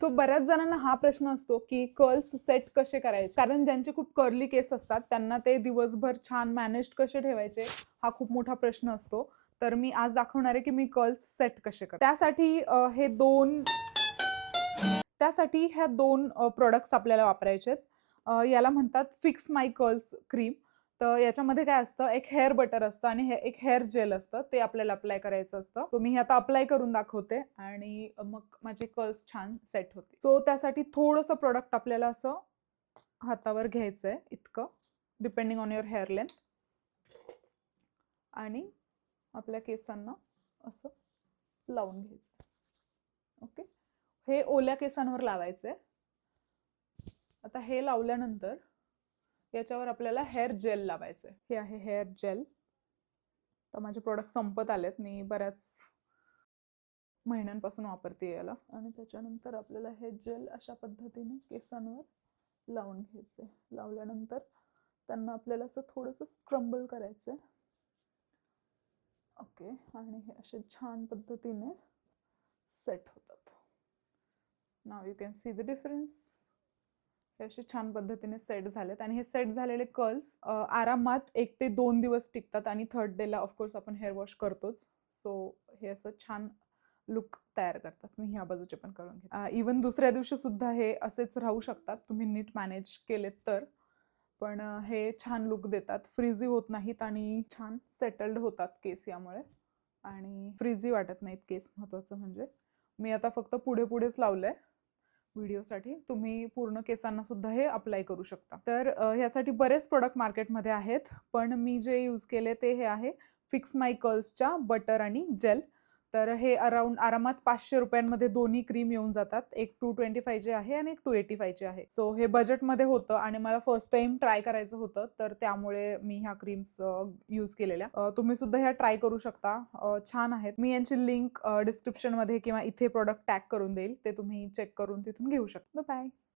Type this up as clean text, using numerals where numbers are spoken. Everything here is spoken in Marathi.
सो बऱ्याच जणांना हा प्रश्न असतो की कर्ल्स सेट कसे करायचे, कारण ज्यांचे खूप कर्ली केस असतात त्यांना ते दिवसभर छान मॅनेज कसे ठेवायचे हा खूप मोठा प्रश्न असतो. तर मी आज दाखवणार आहे की मी कर्ल्स सेट कसे करते. त्यासाठी ह्या दोन प्रोडक्ट्स आपल्याला वापरायचे आहेत. याला म्हणतात फिक्स माय कर्ल्स क्रीम. तर याच्यामध्ये काय असतं, एक हेअर बटर असतं आणि एक हेअर जेल असतं, ते आपल्याला अप्लाय करायचं असतं. तो मी हे आता अप्लाय करून दाखवते आणि मग माझे कर्ल्स छान सेट होते. सो त्यासाठी थोडंसं प्रोडक्ट आपल्याला असं हातावर घ्यायचंय, इतकं depending on your hair length, आणि आपल्या केसांना असं लावून घ्यायचं. ओके, हे ओल्या केसांवर लावायचंय. आता हे लावल्यानंतर याच्यावर आपल्याला हेअर जेल लावायचंय. हे आहे हेअर जेल. तर माझे प्रोडक्ट संपत आलेत, मी बऱ्याच महिन्यांपासून वापरते याला. आणि त्याच्यानंतर आपल्याला हे जेल अशा पद्धतीने केसांवर लावून घ्यायचंय. लावल्यानंतर त्यांना आपल्याला असं थोडंसं स्क्रम्बल करायचंय. ओके, आणि हे असे छान पद्धतीने सेट होतात. Now you can see the difference. हे असे छान पद्धतीने सेट झालेत आणि हे सेट झालेले कर्ल्स आरामात 1 ते 2 दिवस टिकतात आणि थर्ड डेला ऑफकोर्स आपण हेअर वॉश करतोच. सो हे असं छान लुक तयार करतात. मी ह्या बाजूचे पण करून घेते. इवन दुसऱ्या दिवशी सुद्धा हे असेच राहू शकतात तुम्ही नीट मॅनेज केलेत तर. पण हे छान लुक देतात, फ्रीझी होत नाहीत आणि छान सेटल्ड होतात केस यामुळे, आणि फ्रीझी वाटत नाहीत केस. महत्वाचं म्हणजे मी आता फक्त पुढे पुढेच लावलंय व्हिडिओसाठी. तुम्ही पूर्ण केसांना सुद्धा हे अप्लाय करू शकता. तर ह्यासाठी बरेच प्रोडक्ट मार्केटमध्ये आहेत, पण मी जे यूज केले ते हे आहे फिक्स माय कर्ल्सच्या बटर आणि जेल. तर हे आरामात 500 रुपयांमध्ये दोन्ही क्रीम येऊन जातात. एक 225 ची आहे आणि एक 285 ची आहे. सो हे बजेटमध्ये होतं आणि मला फर्स्ट टाइम ट्राय करायचं होतं, तर त्यामुळे मी ह्या क्रीम्स यूज केलेल्या. तुम्ही सुद्धा ह्या ट्राय करू शकता, छान आहेत. मी यांची लिंक डिस्क्रिप्शन मध्ये किंवा इथे प्रोडक्ट टॅग करून देईल, ते तुम्ही चेक करून तिथून घेऊ शकता. बाय.